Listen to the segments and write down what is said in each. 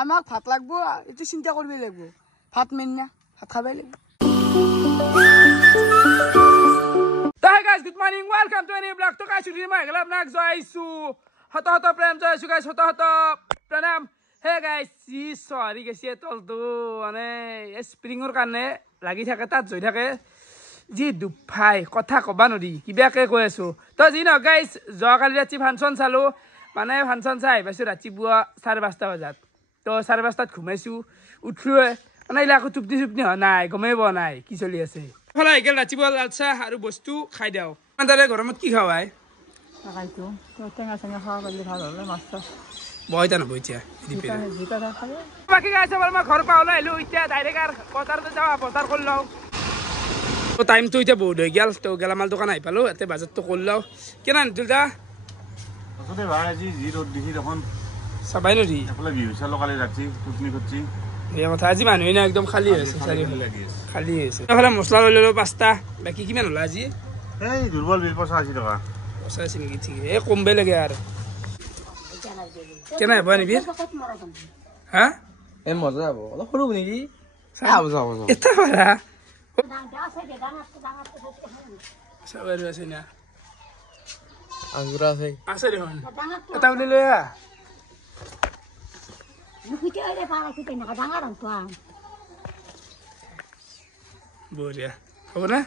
আমাক ভাত লাগব এটো চিন্তা করবি লাগব ভাত মেন না ভাত খাবাই লাগব Hi guys, good morning. Welcome to a new vlog. To guys, today my galap nak joisu. Hoto prem joisu guys. Hoto pranam. Hey guys, sorry guys, ye tol tu ane springor karne lagi thake tat joi thake. Ji duphai kotha koba nodi kiba ke koi asu. To ji no guys, jo kali rachi function chalu. Mane function chai baisu rachi bua 5:30 bajat. To 5:30 tat khumaisu. Uthluwe. Ane ila ko chupni nai gomei bo nai ki choli ase. Hola igel rachibo lalsa haru bostu khai daw mandare goromot ki khawai খাইতো তো টেঙা টেঙা খাওয়া করলে ভালো হলো মাছটা boita na boitia dipe জিতা দা খায় baki guys abar ma ghor paula elu itia direct ar bazar te jawa bazar korlo to time to itia bod gel to gelamal dokan ai palo ate bazar to korlo kenan dulda আসলে ভাড়াজি zero দিহি তখন sabai no ri এফালে বিহুসা লকালে যাচ্ছি কুটনি করছি এই কথা আজি মানুহ না একদম খালি আছে চাৰি লাগি আছে খালি আছে এফালে মছলা লৈ ললো পাঁচটা বাকি কিমান হল আজি এই দুর্বল বিল 85 টাকা পইচা আছে নেকি ঠিক এ কমবে লাগে আর কেনা হব নিবি হা এ মজা যাব অলপ সৰু নেকি চাব যাব এটা পাৰা চাবাৰ আছে না আঙ্গুৰ আছে আছে দেখোন এটা উলি লৈ আ বঢ়িয়া হ'ব না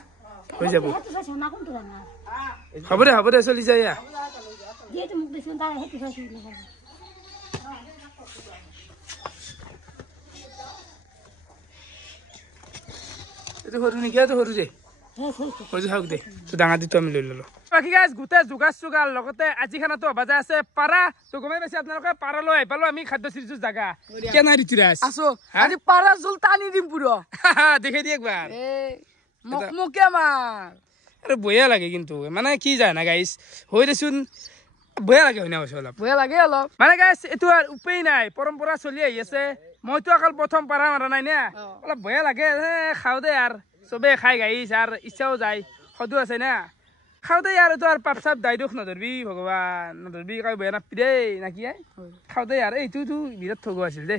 হৈ যাব হ'ব দে চলি যায় এইটো সৰু নেকি এইটো সৰু যে হৈ যাওক দে তো ডাঙৰ দিটো আমি লৈ ললো বাকি গাইজ গোটেই যোগাৰ চোগাৰ লগতে আজি খানাটো বাজা আছে পাৰা তো গমাই পাইছে আপোনালোকে পাৰা লৈ পালো আমি খাদ্য সিৰিজৰ জাগা কেনা ৰিতিৰাজ আসো আজি পারা জল টানি দিম পুরো দেখে দি একবার এ মকমকে মার আরে বয়া লাগে কিন্তু মানে কি যায় না গাইস হৈ দেচোন বয়া লাগে হয় না অলপ ভয় লাগে অলপ মানে গাইস এটো আর উপায় নাই পৰম্পৰা চলি আহি আছে মইতো অকল প্ৰথম পাৰা মাৰা নাই না অলপ বয়া লাগে খাও দে আর সবে খাই গাইস আর ইচ্ছাও যায় সদু আছে না খাও দে আর তো আর পাপ সাপ দাই দুখ নধরবি ভগৱান নধৰবি কই বয়া নাপি দে নাকি খাও দে আৰ এইটো তো বিৰাট ঠগো আছিল দে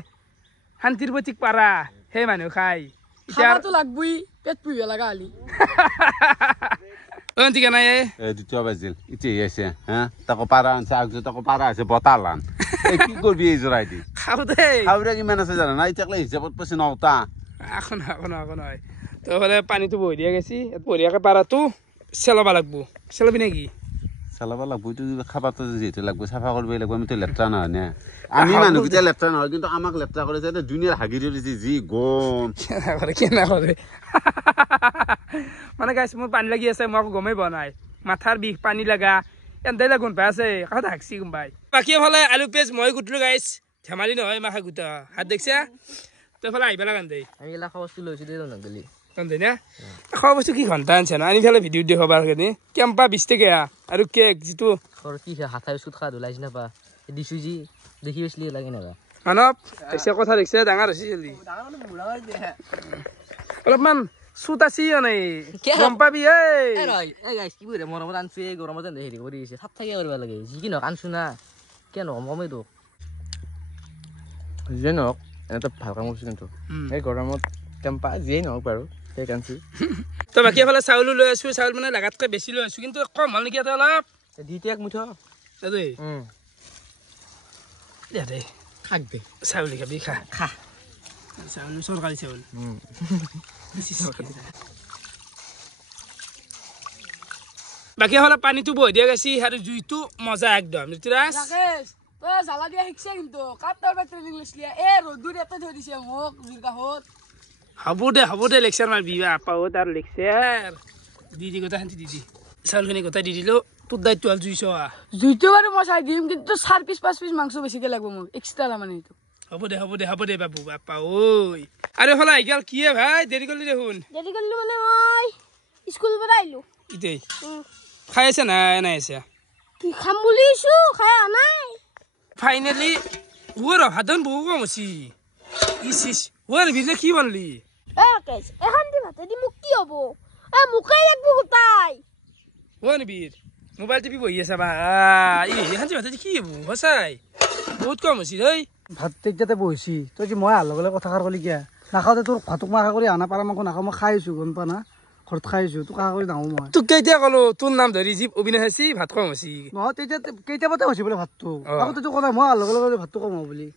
শান্তিৰ প্ৰতীক পাৰা হে মানুহ খাই খাওয়া তো লাগবই পেট পুইবে লাগা আলি ঠিক নাই দ্বিতীয় বাজিল ইতি আছে হ্যাঁ তাকো পারা আনছে আগজো তাকো পারা আছে বতালান কি করবি এই জোড়াই দি খাও দে খাওরা কি মেন আছে জানা না ইতাকলে হিসাবত পছে নওতা এখন হয় তো হলে পানীটো বহি দিয়া গেছি বঢ়িয়াকে পাৰাটো চেলাবা লাগবো চেলাবি নেকি চালাবা লাগবো তো খাবা তো যেতে লাগবো সাফা করবে লাগবো আমি তো লেট্রা না না আমি মানুহ কিটা লেট্রা না কিন্তু আমাক লেট্রা করে যাতে দুনিয়ার হাগিরি দিছি জি গম কেনা কৰে মানে গাইছ মোৰ পানী লাগি আছে মই গমেই পোৱা নাই মাথাৰ বিষ পানী লাগা এন্দাই লাগুন পাই আছে কথা হাকছি গম্বাই বাকি এফালে আলু পেজ মই গুটলো গাইছ ধেমালি নহয় মাখা গুটা হাত দেখছা তো এফালে আহিবা লাগান দেই আমি এলা খাওয়া বস্তু লৈছো দে নগলি কান্দে না খোৱা বস্তু কি ঘণ্টা আনছে না আনি ফেলে ভিডিঅ' দেখাবাৰ কাৰণে কেম্পা 20 টকা আৰু কেক যিটো খৰ কি হাতাই সুত খা দুলাইছ না পা দিছু জি দেখি বেছলি লাগি না মানৱ দেখছে কথা দেখছে ডাঙৰ হৈছে জলদি অলপমান সুত আছি নাই গম পাবি এ ৰই এ গাইস কি বৰে মৰমত আনছো এই গৰমত হেৰি কৰি দিছে সাত থাকে কৰিব লাগে যি কি নক আনছো না কেন কমে তো জেনক এটা ভাল কাম কৰিছ কিন্তু এই গৰমত কেম্পা যিয়ে নহওক বাৰু সেই কানছি তো বাকি এফালে চাউলো লৈ আছো চাউল মানে লাগাতকৈ বেছি লৈ আছো কিন্তু কম হ'ল নেকি এটা অলপ দিতে এক মুঠ দেই দে খাক দে চাউল খাবি খা চাউল চৰকাৰী চাউল বাকি হলে পানীটো বহি দিয়া গেছি আৰু জুইটো মজা একদম ঋতুৰাজ ৰাকেশ তো জ্বালা দিয়া শিকছে কিন্তু কাপটাৰ বা ট্ৰেনিং লৈছিলি এ ৰোদুৰ এত ধৰি দিছে মোক জিৰগাহত হ'ব দে লেকচাৰ মাৰবি আপাহত আৰু লেকচাৰ দি গোটা শান্তি দি চাউলখিনি গোটাই দি দিলো তোৰ দায়িত্ব হ'ল জুই চোৱা জুইটো বাৰু মই চাই দিম কিন্তু 4 পিস 5 পিস মাংস বেছিকে লাগব মোক এক্সট্ৰা মানে এইটো হ'ব দে বাবু বাপা ঐ আৰু হলা আইগাল কি ভাই দেৰি কৰিলি দেখোন দেৰি কৰিলো মানে মই স্কুল পৰা আহিলো ইতেই খাই আছে না নাই আছে কি খাম বুলিছো খাই নাই ফাইনেলি ওর হাতন বহু কম আছে ইস ওর ভিজে কি বললি এ কেস এখন দি ভাতে দি মুক কি হবো এ মুকাই লাগবো গোটাই ওন বীর মোবাইল টিপি বহি আছে বা ই এখন দি ভাতে কি হবো হসাই বহুত কম আছে দেই ভাত তেতিয়াতে বহিছি তই কি মই লগে লগে কথা খাৰ কলি কিয়া নাখাওঁতে তোৰ ভাতক মই আশা কৰি আনা পাৰা মাংস নাখাওঁ মই খাই আছো গম পা না ঘৰত খাই আছো তোক আশা কৰি নাহো মই তোক কেতিয়া ক'লো তোৰ নাম ধৰি জীৱ অবিনাশ হৈছি ভাত খোৱা হৈছি নহয় তেতিয়া কেতিয়াবাতে হৈছে বোলে ভাতটো আগতে তোক কথা মই লগে লগে ভাতটো কম হ'ব বুলি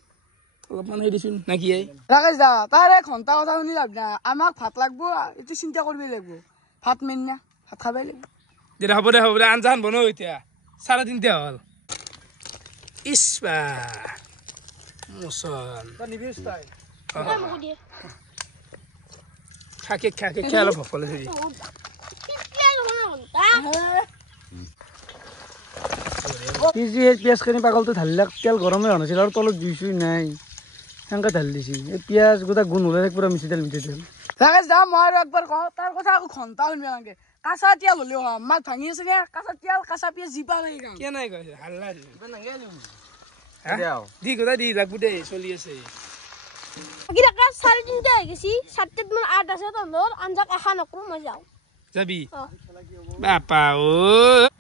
অলপমান হেৰি দিছোন না কি ৰাকেশ দা তাৰ এই ঘণ্টা কথা শুনি লাভ নাই আমাক ভাত লাগবো এইটো চিন্তা কৰিবই লাগবো ভাত মেইন না ভাত খাবই লাগবো দে হ'ব দে আঞ্জাখন বনাও এতিয়া 3:30 হ'ল ইছ বা মোচন তই নিবিছ তই মোক দিয়ে খাকে অলপ ভকলে ধৰি পিঁয়াজখিনি পাগলটো ঢালিলাক তেল গৰমে হোৱা নাছিল আৰু তলত জুই চুই নাই সেনেকৈ ঢালি দিছি এই পিঁয়াজ গোটেই গুণ ওলাই পুৰা মিঠি তেল ৰাকেশ দা মই আৰু একবাৰ কওঁ তাৰ কথা আকৌ ঘণ্টা শুনিব নালাগে কাঁচা তেল হ'লেও মাছ ভাঙি আছে নে কাঁচা তেল কাঁচা পিঁয়াজ জিপা লাগে কে নাই কৈছে হাল্লা দি গোটা দি লাগবো দে চলি আছে বাকী ৰাকেশ 3:30 হৈ গৈছি 7টাত মোৰ 8 আছে তহঁতৰ আঞ্জাক আশা নকৰোঁ মই যাওঁ যাবি বাপা ও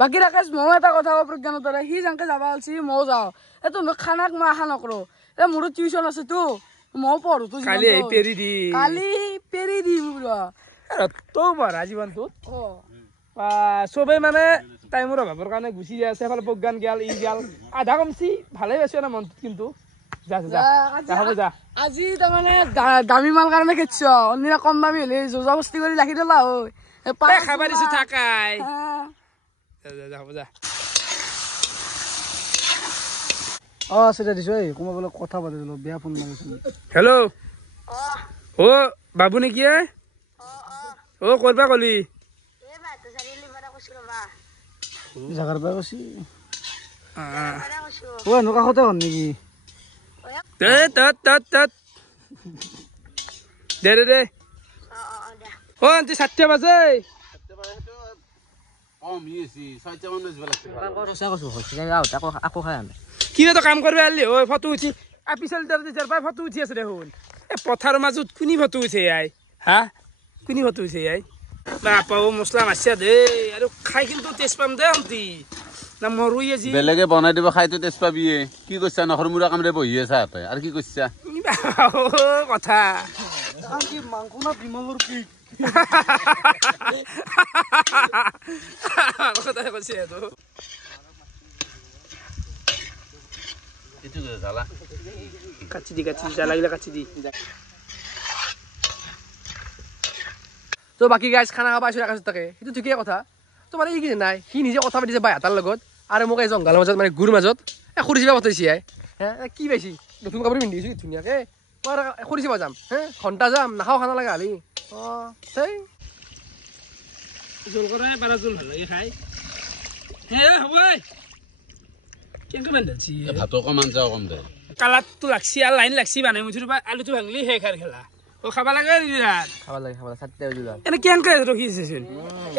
বাকী ৰাকেশ ময়ো এটা কথা কওঁ প্ৰজ্ঞানৰ দৰে সি যেনেকে যাব ওলছি ময়ো যাওঁ এই তহঁতৰ খানাক মই আশা নকৰোঁ এই মোৰো টিউচন আছেতো ময়ো পঢ়োতো কালি পেৰি দি কালি পেৰি দিম বোলো তই পঢ়া জীৱনটোত চবেই মানে টাইমৰ অভাৱৰ কাৰণে গুচি যাই আছে এফালে প্ৰজ্ঞান গেল ই গেল আধা কমছি ভালেই পাইছো না মনটোত কিন্তু যা হ'ব যা আজি তাৰমানে দামী মাল কাৰণে খেদিছ অন্যদিনা কম দামী হ'লে জোজা বস্তি কৰি ৰাখি দিলা হয় খাবা দিছো থাকাই হ'ব যা আছে দে দিছো এই কোনোবা বোলে কথা পাতি দিলো বেয়া ফোন মাৰিছিল হেল্ল' অ বাবু নেকি অ কৰবা কলি জাগাৰ পৰা কৈছি অ এনেকুৱা কাষতে হ'ল নেকি দে অ আন্টি 7টা বাজে আকৌ খাই আনে কি তো কাম কৰিব আলি ঐ ফটো উঠি পিছলি ফটো উঠি আছে দেখোন এই পথাৰৰ মাজত কোনি ফটো উঠে আই হা কোনি ফটো উঠে আই বাপাও মছলা মাৰিছা দেই আৰু খাই কিন্তু টেষ্ট পাম দে আন্টি না মৰুই আজি বেলেগে বনাই দিব খাইতো টেষ্ট পাবিয়ে কি কৈছা নখৰ মূৰা কামৰে বহি আছা হাতে আৰু কি কৈছা কথা মাংস না বিমলৰ পিক কথাই কৈছে কাটি দি যা লাগিলে কাটি দি তো বাকী গাইজ খানা খাব আহিছোঁ আকাশত তাকে সেইটো ঠিকেই কথা তো মানে কি নাই সি নিজে কথা পাতিছে বাই হাতাৰ লগত আৰু মোক এই জংঘালৰ মাজত মানে গুৰ মাজত খৰি চিবা পঠাইছে কি পাইছি নতুন কাপোৰ পিন্ধি দিছোঁ ধুনীয়াকৈ মই আৰু খৰি চিবা যাম ঘণ্টা যাম নাখাওঁ খানা লগা হালি সেই জোল কৰাই পাৰা জোল ভাল লাগে খাই হ'ব কেনেকৈ বান্ধাইছি ভাতো অকমান যাওঁ কম দে কালাৰটো লাগছি আৰু লাইন লাগছি বানে মুঠিৰ পৰা আলুটো ভাঙলি শেষ আৰু খেলা খাব লাগে খাব লাগে 7টা বাজি গ'ল এনে কেনেকৈ ৰখি আছেচোন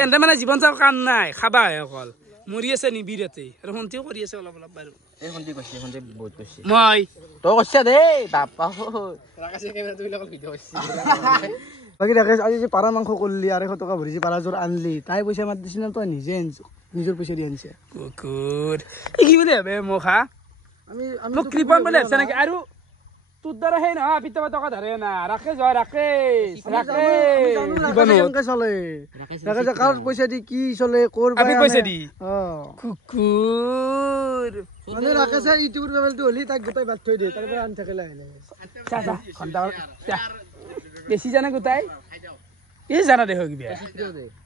এনে মানে জীৱন চাব কাম নাই খাবাহে অকল মৰি আছে নিবিড়তে আৰু শুনতিও কৰি আছে অলপ অলপ বাৰু এই শুনতি কৈছে বহুত কৈছে মই তই কৈছা দেই বাপা বাকী ৰাকেশ আজি যে পাৰা মাংস কৰিলি 200 টকা ভৰিছি পাৰাযোৰ আনলি তাই পইচা মাতি দিছি না তই নিজে আনিছ নিজৰ পইচা দি আনিছে কুকুৰ কি বুলি ভাবে মোক হা মোক কৃপন বুলি ভাবছে নেকি আৰু তোৰ দ্বাৰা সেই নহয় পিতাবা টকা ধৰে না ৰাকেশ হয় ৰাকেশ চলে ৰাকেশ কাৰ পইচা দি কি চলে কৰ পইচা দি কুকুৰ মানে ৰাকেশে ইউটিউবৰ লেভেলটো হলি তাক গোটাই বাদ থৈ দিয়ে তাৰ পৰা আনি থাকে লাহে বেছি জানে গোটাই এই জানা দে হৈ কিবা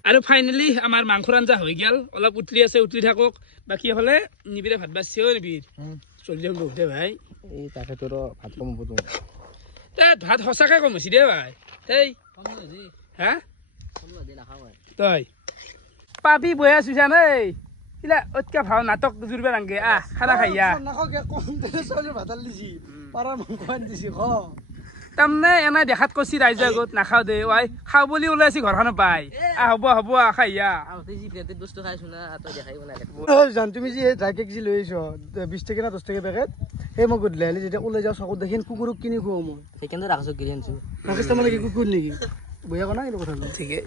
আৰু ফাইনেলি আমাৰ মাংসৰ আঞ্জা হৈ গেল অলপ উতলি আছে উতলি থাকক বাকী হলে নিবিৰে ভাত বাছিও নিবিৰ চলি যাম দে ভাই এই তাকে তোৰ ভাত কম হ'ব ভাত সঁচাকে কম হৈছে দে ভাই এই হা তই পাপি বহি আছো জানে ইলা অতকা ভাও নাটক জুৰবে ৰাংগে খানা খাইয়া তাৰমানে এনে দেখাত কৈছি ৰাইজৰ আগত নাখাও দে ৱাই খাওঁ বুলি ওলাইছি ঘৰখনো পাই হ'ব খাইয়া বস্তু খাইছো না তই দেখাই জান তুমি যে ড্ৰাই কেক যি লৈ আহিছ 20 টকা না 10 টকা পেকেট সেই মই গধূলি আহিলে যেতিয়া ওলাই যাওঁ চকুত দেখি কুকুৰক কিনি খুৱাওঁ মই সেইকাৰণে ৰাখছো কিনি আনিছো ৰাকেশ তাৰমানে কি কুকুৰ নেকি বঢ়িয়া কোৱা নাই কথা ঠিকে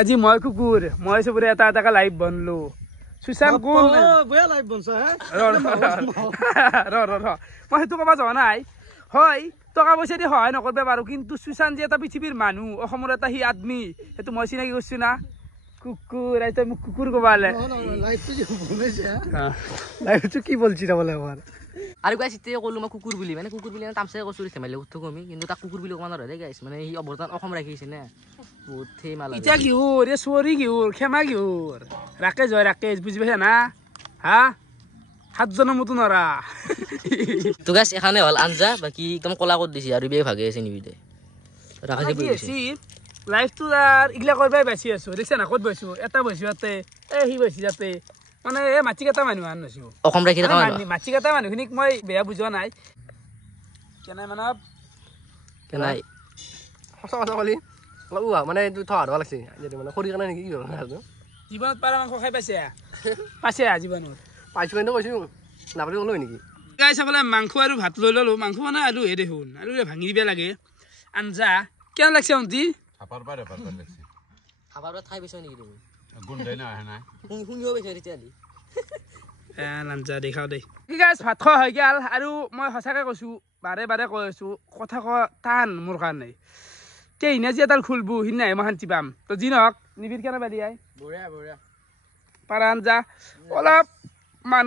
আজি মই কুকুৰ মই চবৰে এটা এটা লাইভ বনলো সুশান কোন বঢ়িয়া লাইভ বনছ ৰ মই সেইটো ক'ব যোৱা নাই হয় টকা পইচা দি সহায় নকৰিব পাৰোঁ কিন্তু সুশান্ত যে এটা পৃথিৱীৰ মানুহ অসমৰ এটা সি আদমি সেইটো মই চিনাকি কৰিছোঁ না কুকুৰ তই মোক কুকুৰ ক'বালে লাইফটো কি বলছি তাহলে আমাৰ আৰু গাইছ এতিয়া ক'লো মই কুকুৰ বুলি মানে তামচাই কৈছোঁ ধেমালি উঠো আমি কিন্তু তাক কুকুৰ বুলি ক'ব নোৱাৰে গাইছ মানে সি অৱদান অসম ৰাখিছে না বহুত সেই মাল এতিয়া কিহোৰ এই চৰি কিহোৰ ক্ষমা কিহোৰ ৰাকেশ হয় ৰাকেশ বুজি পাইছা না হা 7 জনৰ মতো নৰা তো গাইছ এখানে হ'ল আঞ্জা বাকী একদম কলা কৰি দিছে আৰু বিয়ে ভাগে আছে নিবি দে ৰাখি বেছি লাইফটো আৰু এইগিলা কৰিবাই বেছি আছোঁ দেখিছা না ক'ত বহিছোঁ এটা বহিছোঁ ইয়াতে সি বহিছোঁ যাতে মানে এই মাটি কেইটা মানুহ আন নাছিলোঁ অসম ৰাখি থকা মাটি কেইটা মানুহখিনিক মই বেয়া বুজোৱা নাই কেনে মানে নাই সঁচা কথা ক'লি অলপ মানে এইটো থোৱা হাৰবা লাগছে মানে খৰি কাৰণে নেকি কি জীৱনত পাৰা মাংস খাই পাইছে জীৱনত পাইছোঁ কিন্তু কৈছোঁ নাপালি ক'লো নেকি গাই চাবলৈ মাংস আৰু ভাত লৈ ল'লোঁ মাংস মানে আলুহে দেখোন আলুৰে ভাঙি দিব লাগে আঞ্জা কেনে লাগছে অন্তি খাপাৰ পাই লাগছে খাবাৰ ঠাই পাইছ নেকি তুমি গোন্ধাই না আহে নাই শুনিব পাইছ তেতিয়াহ'লে আঞ্জা দেখাওঁ দেই কি গাইছ ভাত খোৱা হৈ গ'ল আৰু মই সঁচাকৈ কৈছোঁ বাৰে বাৰে কৈ আছোঁ কথা কোৱা টান মোৰ কাৰণে কেইনা যে এডাল খুলবো সিদিনাহে মই শান্তি পাম তো যি নহওক নিবিৰ কেনে বাদি আই বঢ়িয়া পাৰা আঞ্জা অলপ মান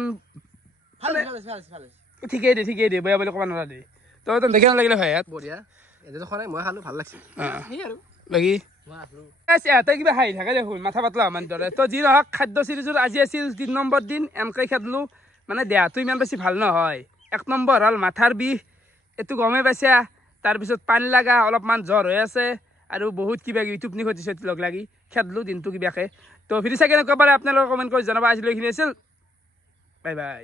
ঠিকেই দে বেয়া বুলি ক'ব নোৱাৰা দেই তই তহঁতে কেনে লাগিলে ভাই ইয়াত বঢ়িয়া এতিয়াতো খোৱা নাই মই খালোঁ ভাল লাগছে সেই আৰু বাকী এহঁতে কিবা হাঁহি থাকে দেখোন মাথা পাতলা সমান দৰে তো যি নহওক খাদ্য চিৰিজৰ আজি আছিল 3 নম্বৰ দিন এনেকৈ খেদলোঁ মানে দেহাটো ইমান বেছি ভাল নহয় 1 নম্বৰ হ'ল মাথাৰ বিষ এইটো গমেই পাইছা তাৰপিছত পানী লগা অলপমান জ্বৰ হৈ আছে আৰু বহুত কিবা কিবি টোপনি খতিছে লগ লাগি খেদলোঁ দিনটো কিবাকে তো ভিডিঅ' চাই কেনেকুৱা পালে আপোনালোকে কমেণ্ট কৰি জনাব আজিলৈ এইখিনি আছিল বাই বাই